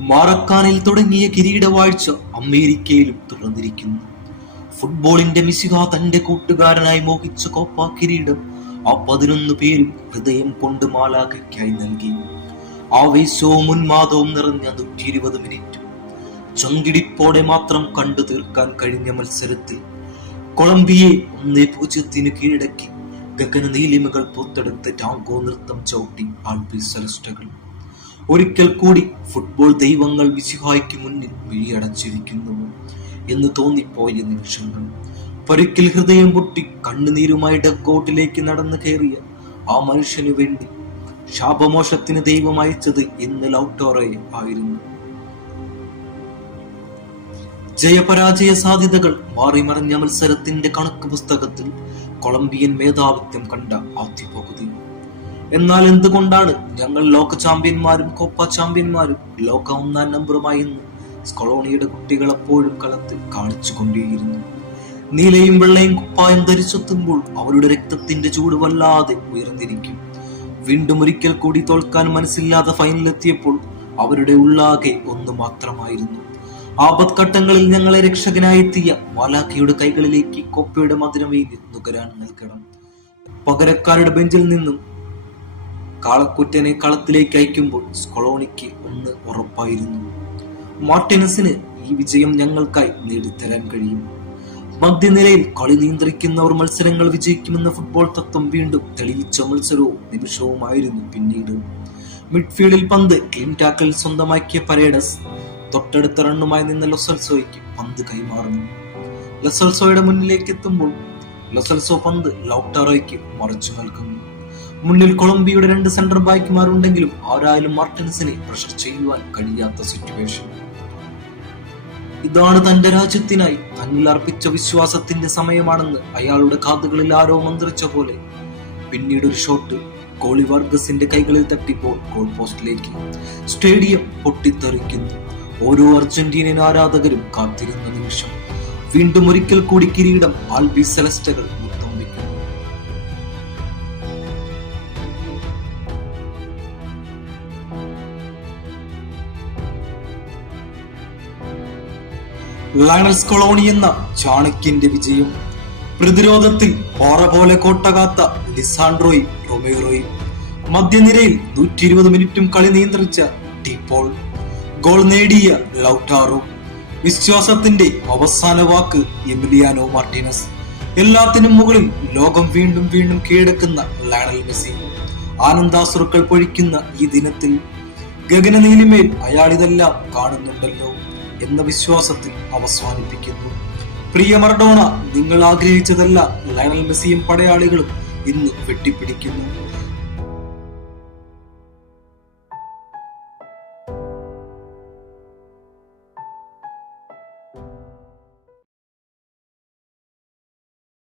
മാറക്കാനിൽ തുടങ്ങിയ കിരീടവാഴ്ച അമേരിക്കയിലും തുടർന്നിരിക്കുന്നു. ഫുട്ബോളിന്റെ മിശിഹ തന്റെ കൂട്ടുകാരനായി മോഹിച്ച കോപ്പ കിരീടം ആ 11 പേരും ഹൃദയം കൊണ്ട് മാലാഖയ്ക്കായി നൽകി. ആവേശവും ഉന്മാദവും നിറഞ്ഞ 120 മിനിറ്റ് ചങ്കിടിപ്പോടെ മാത്രം കണ്ടു തീർക്കാൻ കഴിഞ്ഞ മത്സരത്തിൽ കൊളംബിയയെ 1-0 കീഴടക്കി ഗഗന നീലിമകൾ പുറത്തെടുത്ത് ടാങ്കോ നൃത്തം ചവിട്ടി ആൽബി സെലസ്റ്റകൾ. ഒരിക്കൽ കൂടി ഫുട്ബോൾ ദൈവങ്ങൾ മിശിഹായ്ക്ക് മുന്നിൽ വിഴിയടച്ചിരിക്കുന്നു എന്ന് തോന്നിപ്പോയ നിമിഷങ്ങൾ. പരിക്കിൽ ഹൃദയം പൊട്ടി കണ്ണുനീരുമായി ഡഗ്ഔട്ടിലേക്ക് നടന്നു കയറിയ ആ മനുഷ്യനു വേണ്ടി ശാപമോഷത്തിന് ദൈവം അയച്ചത് ഇന്ന് ലൗട്ടോറയെ ആയിരുന്നു. ജയപരാജയ സാധ്യതകൾ മാറിമറിഞ്ഞ മത്സരത്തിന്റെ കണക്ക് പുസ്തകത്തിൽ കൊളംബിയൻ മേധാവിത്വം കണ്ട ആദ്യ പകുതി. എന്നാൽ എന്തുകൊണ്ടാണ് ഞങ്ങൾ ലോക ചാമ്പ്യന്മാരും കോപ്പ ചാമ്പ്യന്മാരും ലോക 1-ാം നമ്പറുമായി എന്ന് സ്കൊളോണിയുടെ കുട്ടികൾ എപ്പോഴും കളത്തിൽ കാണിച്ചു കൊണ്ടേയിരുന്നു. നീലയും വെള്ളയും കുപ്പായം ധരിച്ചെത്തുമ്പോൾ അവരുടെ രക്തത്തിന്റെ ചൂട് വല്ലാതെ ഉയർന്നിരിക്കും. വീണ്ടും ഒരിക്കൽ കൂടി തോൽക്കാൻ മനസ്സില്ലാതെ ഫൈനലെത്തിയപ്പോൾ അവരുടെ ഉള്ളാകെ ഒന്ന് മാത്രമായിരുന്നു. ആപത്ഘട്ടങ്ങളിൽ ഞങ്ങളെ രക്ഷകനായി എത്തിയ മാലാഖയുടെ കൈകളിലേക്ക് കോപ്പയുടെ മധുരമേൽ നുകരാൻ നൽകണം. പകരക്കാരുടെ ബെഞ്ചിൽ നിന്നും കാളക്കുറ്റനെ കളത്തിലേക്ക് അയക്കുമ്പോൾ സ്കൊളോണിക്ക് ഒന്ന് ഉറപ്പായിരുന്നു: മാർട്ടിനസിന് ഈ വിജയം ഞങ്ങൾക്കായി നേടിത്തരാൻ കഴിയും. മധ്യനിരയിൽ കളി നിയന്ത്രിക്കുന്നവർ മത്സരങ്ങൾ വിജയിക്കുമെന്ന ഫുട്ബോൾ തത്വം വീണ്ടും തെളിയിച്ച മത്സരവും നിമിഷവുമായിരുന്നു പിന്നീട്. മിഡ്ഫീൽഡിൽ പന്ത് ക്ലീൻ ടാക്കിൽ സ്വന്തമാക്കിയ പരേഡസ് തൊട്ടടുത്ത റണ്ണുമായി നിന്ന ലൊസൽസോയ്ക്ക് പന്ത് കൈമാറുന്നു. ലൊസൽസോയുടെ മുന്നിലേക്ക് എത്തുമ്പോൾ ലൊസൽസോ പന്ത് ലൗട്ടാറോയ്ക്ക് മറിച്ചു നൽകുന്നു. മുന്നിൽ കൊളംബിയയുടെ 2 സെന്റർ ബാക്കുമാരുണ്ടെങ്കിലും ആരായാലും മാർട്ടിനസിനെ പ്രഷർ ചെയ്യുവാൻ കഴിയാത്ത സിറ്റുവേഷൻ. ഇതാണ് തന്റെ രാജ്യത്തിനായി തന്നിൽ അർപ്പിച്ച വിശ്വാസത്തിന്റെ സമയമാണെന്ന് അയാളുടെ കാതുകളിൽ ആരോ മന്ത്രിച്ച പോലെ. പിന്നീട് ഒരു ഷോട്ട് കോളി വർഗസിന്റെ കൈകളിൽ തട്ടിപ്പോൾ ഗോൾ പോസ്റ്റിലേക്ക്. സ്റ്റേഡിയം പൊട്ടിത്തെറിക്കുന്നു. ഓരോ അർജന്റീനിയൻ ആരാധകരും കാത്തിരുന്ന നിമിഷം. വീണ്ടും ഒരിക്കൽ കൂടി കിരീടം ആൽബി സെലസ്റ്റകൾ മുത്തം വയ്ക്കുന്നു. ലയണൽ സ്കൊളോണി എന്ന ചാണക്യന്റെ വിജയം. പ്രതിരോധത്തിൽ പാറ പോലെ കോട്ടകാത്ത ലിസാൻഡ്രോയും റൊമേറോയും, മധ്യനിരയിൽ 120 മിനിറ്റും കളി നിയന്ത്രിച്ച ഡിപോൾ, ഗോൾ നേടിയ ലൗട്ടാറോ, വിശ്വാസത്തിന്റെ അവസാന വാക്ക് എമിലിയാനോ മാർട്ടിനസ്, എല്ലാത്തിനും മുകളിൽ ലോകം വീണ്ടും വീണ്ടും കീഴടക്കുന്ന ലയണൽ മെസ്സി. ആനന്ദാശ്രുക്കൾ പൊഴിക്കുന്ന ഈ ദിനത്തിൽ ഗഗന നീലിമേൽ അയാളിതെല്ലാം കാണുന്നുണ്ടല്ലോ എന്ന വിശ്വാസത്തിൽ അവസാനിപ്പിക്കുന്നു. പ്രിയ മറഡോണ, നിങ്ങൾ ആഗ്രഹിച്ചതല്ല ലയണൽ മെസ്സിയും പടയാളികളും ഇന്ന് വെട്ടിപ്പിടിക്കുന്നു.